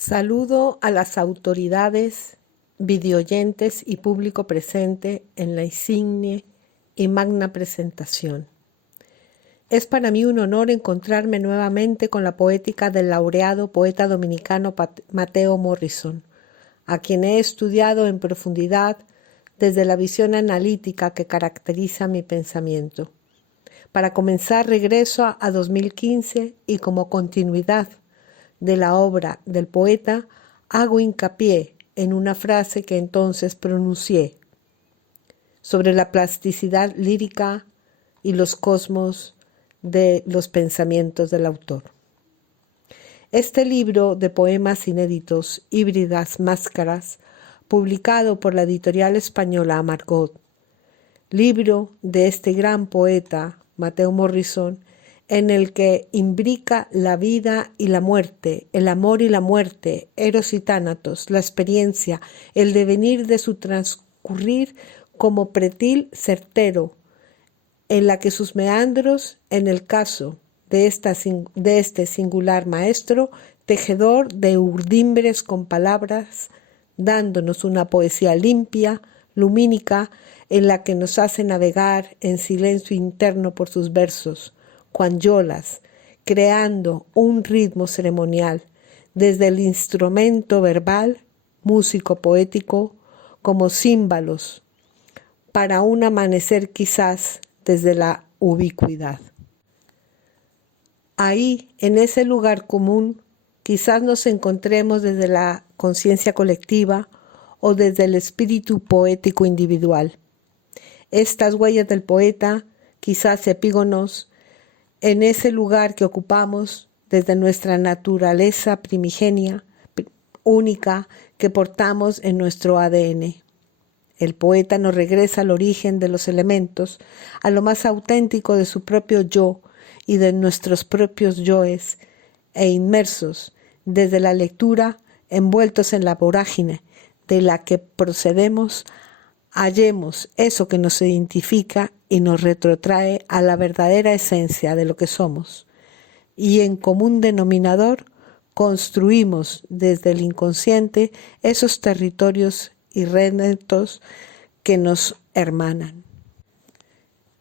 Saludo a las autoridades, videoyentes y público presente en la insigne y magna presentación. Es para mí un honor encontrarme nuevamente con la poética del laureado poeta dominicano Mateo Morrison, a quien he estudiado en profundidad desde la visión analítica que caracteriza mi pensamiento. Para comenzar, regreso a 2015 y como continuidad de la obra del poeta, hago hincapié en una frase que entonces pronuncié sobre la plasticidad lírica y los cosmos de los pensamientos del autor. Este libro de poemas inéditos, Híbridas Máscaras, publicado por la editorial española Amargós, libro de este gran poeta, Mateo Morrison, en el que imbrica la vida y la muerte, el amor y la muerte, Eros y Tánatos, la experiencia, el devenir de su transcurrir como pretil certero, en la que sus meandros, en el caso de este singular maestro, tejedor de urdimbres con palabras, dándonos una poesía limpia, lumínica, en la que nos hace navegar en silencio interno por sus versos, cuan yolas, creando un ritmo ceremonial desde el instrumento verbal, músico poético, como címbalos, para un amanecer quizás desde la ubicuidad. Ahí, en ese lugar común, quizás nos encontremos desde la conciencia colectiva o desde el espíritu poético individual. Estas huellas del poeta, quizás epígonos, en ese lugar que ocupamos desde nuestra naturaleza primigenia, única, que portamos en nuestro ADN. El poeta nos regresa al origen de los elementos, a lo más auténtico de su propio yo y de nuestros propios yoes, e inmersos desde la lectura, envueltos en la vorágine de la que procedemos, hallemos eso que nos identifica y nos retrotrae a la verdadera esencia de lo que somos. Y en común denominador construimos desde el inconsciente esos territorios irredentos que nos hermanan.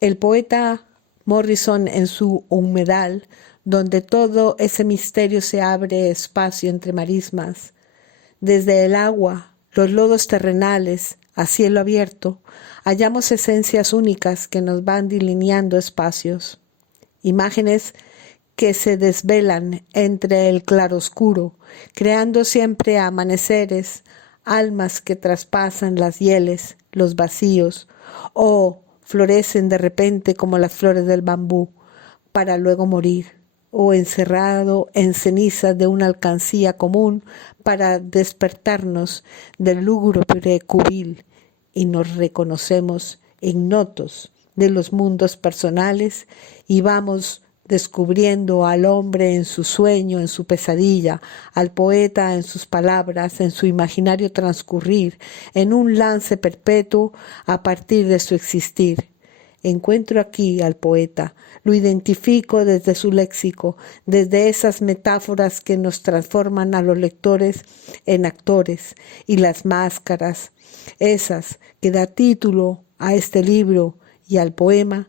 El poeta Morrison, en su humedal, donde todo ese misterio se abre espacio entre marismas, desde el agua, los lodos terrenales, a cielo abierto, hallamos esencias únicas que nos van delineando espacios, imágenes que se desvelan entre el claroscuro, creando siempre amaneceres, almas que traspasan las hieles, los vacíos, o florecen de repente como las flores del bambú, para luego morir, o encerrado en cenizas de una alcancía común para despertarnos del lúgubre cubil y nos reconocemos ignotos de los mundos personales y vamos descubriendo al hombre en su sueño, en su pesadilla, al poeta en sus palabras, en su imaginario transcurrir, en un lance perpetuo a partir de su existir. Encuentro aquí al poeta, lo identifico desde su léxico, desde esas metáforas que nos transforman a los lectores en actores, y las máscaras, esas que da título a este libro y al poema,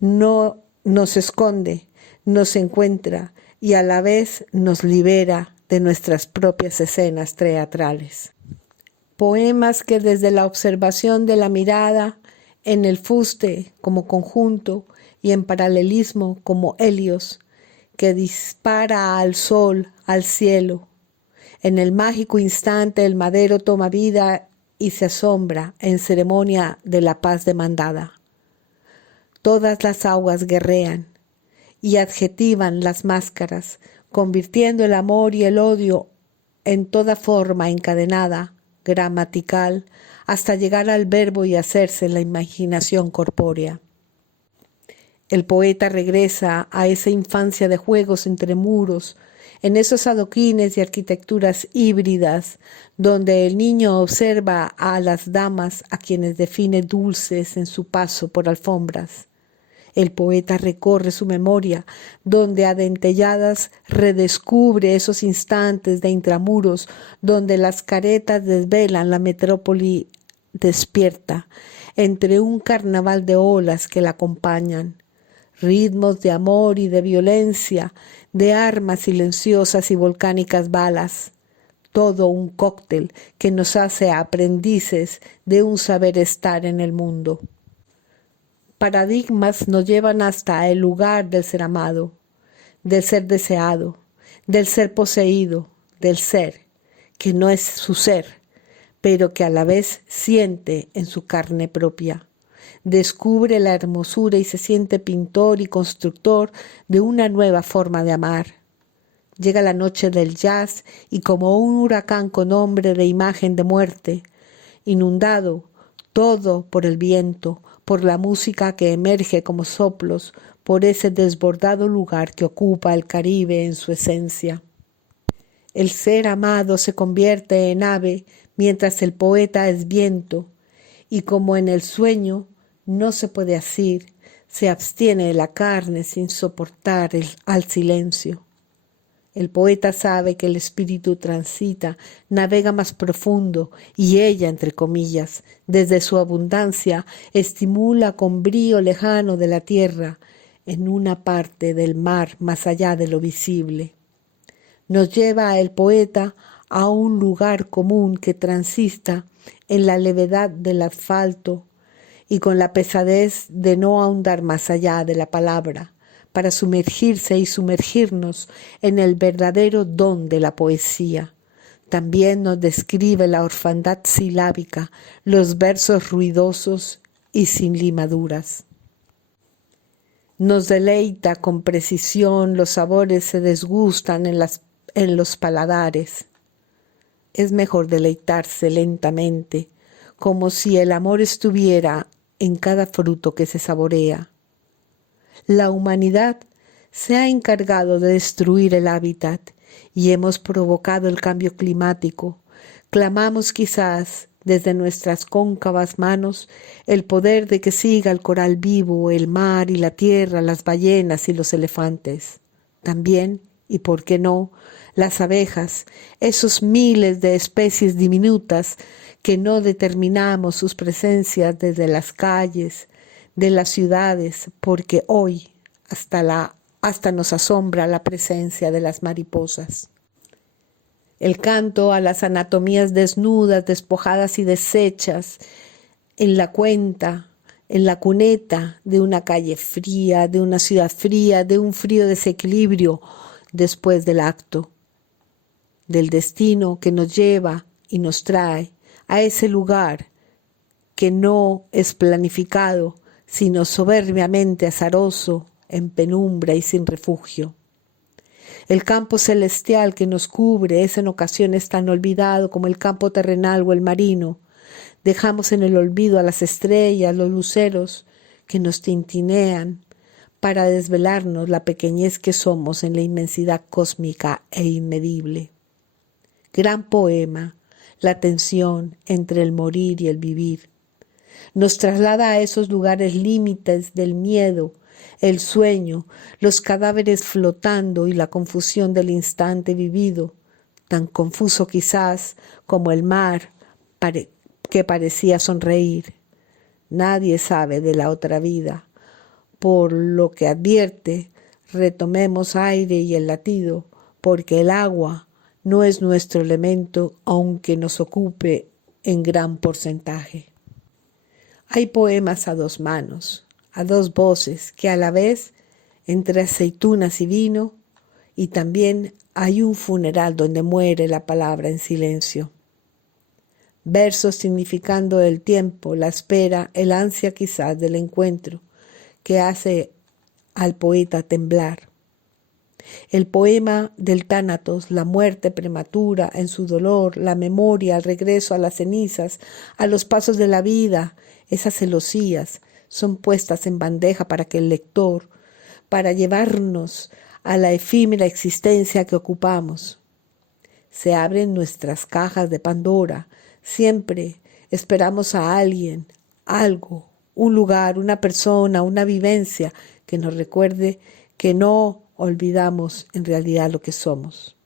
no nos esconde, nos encuentra y a la vez nos libera de nuestras propias escenas teatrales. Poemas que desde la observación de la mirada, en el fuste como conjunto y en paralelismo como helios, que dispara al sol, al cielo. En el mágico instante el madero toma vida y se asombra en ceremonia de la paz demandada. Todas las aguas guerrean y adjetivan las máscaras, convirtiendo el amor y el odio en toda forma encadenada, gramatical, hasta llegar al verbo y hacerse la imaginación corpórea. El poeta regresa a esa infancia de juegos entre muros, en esos adoquines y arquitecturas híbridas, donde el niño observa a las damas a quienes define dulces en su paso por alfombras. El poeta recorre su memoria, donde a dentelladas redescubre esos instantes de intramuros, donde las caretas desvelan la metrópoli despierta, entre un carnaval de olas que la acompañan, ritmos de amor y de violencia, de armas silenciosas y volcánicas balas, todo un cóctel que nos hace aprendices de un saber estar en el mundo. Paradigmas nos llevan hasta el lugar del ser amado, del ser deseado, del ser poseído, del ser, que no es su ser, pero que a la vez siente en su carne propia. Descubre la hermosura y se siente pintor y constructor de una nueva forma de amar. Llega la noche del jazz y como un huracán con nombre de imagen de muerte, inundado todo por el viento, por la música que emerge como soplos, por ese desbordado lugar que ocupa el Caribe en su esencia. El ser amado se convierte en ave mientras el poeta es viento, y como en el sueño no se puede asir, se abstiene de la carne sin soportar al silencio. El poeta sabe que el espíritu transita, navega más profundo y ella, entre comillas, desde su abundancia, estimula con brío lejano de la tierra, en una parte del mar más allá de lo visible. Nos lleva el poeta a un lugar común que transista en la levedad del asfalto y con la pesadez de no ahondar más allá de la palabra, para sumergirse y sumergirnos en el verdadero don de la poesía. También nos describe la orfandad silábica, los versos ruidosos y sin limaduras. Nos deleita con precisión, los sabores se desgustan en los paladares. Es mejor deleitarse lentamente, como si el amor estuviera en cada fruto que se saborea. La humanidad se ha encargado de destruir el hábitat y hemos provocado el cambio climático. Clamamos quizás desde nuestras cóncavas manos el poder de que siga el coral vivo, el mar y la tierra, las ballenas y los elefantes. También, y por qué no, las abejas, esos miles de especies diminutas que no determinamos sus presencias desde las calles, de las ciudades, porque hoy hasta nos asombra la presencia de las mariposas. El canto a las anatomías desnudas, despojadas y deshechas, en la cuenta, en la cuneta de una calle fría, de una ciudad fría, de un frío desequilibrio después del acto, del destino que nos lleva y nos trae a ese lugar que no es planificado, sino soberbiamente azaroso, en penumbra y sin refugio. El campo celestial que nos cubre es en ocasiones tan olvidado como el campo terrenal o el marino. Dejamos en el olvido a las estrellas, los luceros que nos tintinean para desvelarnos la pequeñez que somos en la inmensidad cósmica e inmedible. Gran poema, la tensión entre el morir y el vivir. Nos traslada a esos lugares límites del miedo, el sueño, los cadáveres flotando y la confusión del instante vivido, tan confuso quizás como el mar que parecía sonreír. Nadie sabe de la otra vida, por lo que advierte, retomemos aire y el latido, porque el agua no es nuestro elemento, aunque nos ocupe en gran porcentaje. Hay poemas a dos manos, a dos voces, que a la vez, entre aceitunas y vino, y también hay un funeral donde muere la palabra en silencio. Versos significando el tiempo, la espera, el ansia quizás del encuentro, que hace al poeta temblar. El poema del tánatos, la muerte prematura en su dolor, la memoria, el regreso a las cenizas, a los pasos de la vida, esas celosías son puestas en bandeja para que el lector, para llevarnos a la efímera existencia que ocupamos. Se abren nuestras cajas de Pandora, siempre esperamos a alguien, algo un lugar, una persona, una vivencia que nos recuerde que no olvidamos en realidad lo que somos.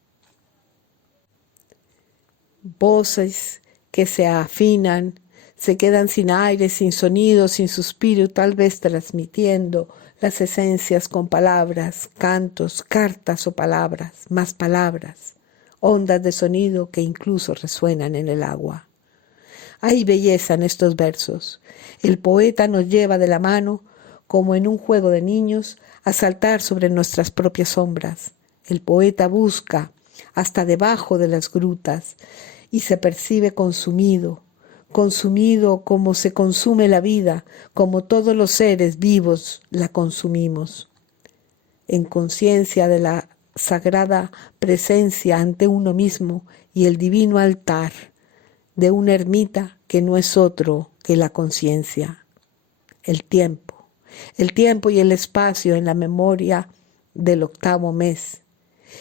Voces que se afinan, se quedan sin aire, sin sonido, sin suspiro, tal vez transmitiendo las esencias con palabras, cantos, cartas o palabras, más palabras, ondas de sonido que incluso resuenan en el agua. Hay belleza en estos versos. El poeta nos lleva de la mano, como en un juego de niños, a saltar sobre nuestras propias sombras. El poeta busca hasta debajo de las grutas y se percibe consumido como se consume la vida, como todos los seres vivos la consumimos. En conciencia de la sagrada presencia ante uno mismo y el divino altar de una ermita que no es otro que la conciencia, el tiempo y el espacio en la memoria del 8º mes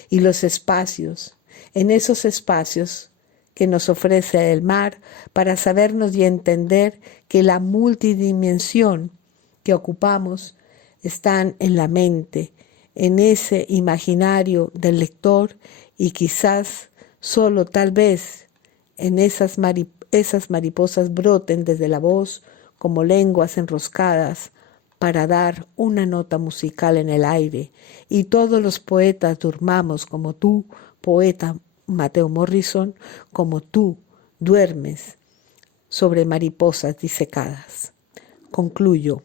y los espacios, en esos espacios que nos ofrece el mar para sabernos y entender que la multidimensión que ocupamos están en la mente, en ese imaginario del lector y quizás solo tal vez en esas mariposas broten desde la voz como lenguas enroscadas para dar una nota musical en el aire y todos los poetas durmamos como tú, poeta Mateo Morrison, como tú duermes sobre mariposas disecadas. Concluyo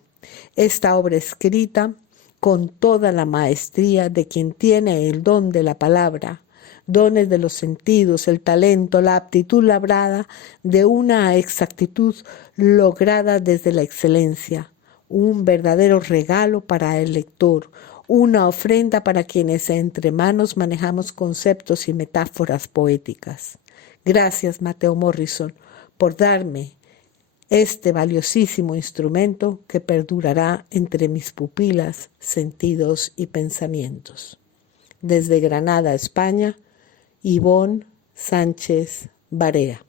esta obra escrita con toda la maestría de quien tiene el don de la palabra, dones de los sentidos, el talento, la aptitud labrada de una exactitud lograda desde la excelencia, un verdadero regalo para el lector, una ofrenda para quienes entre manos manejamos conceptos y metáforas poéticas. Gracias, Mateo Morrison, por darme este valiosísimo instrumento que perdurará entre mis pupilas, sentidos y pensamientos. Desde Granada, España, Ivonne Sánchez Barea.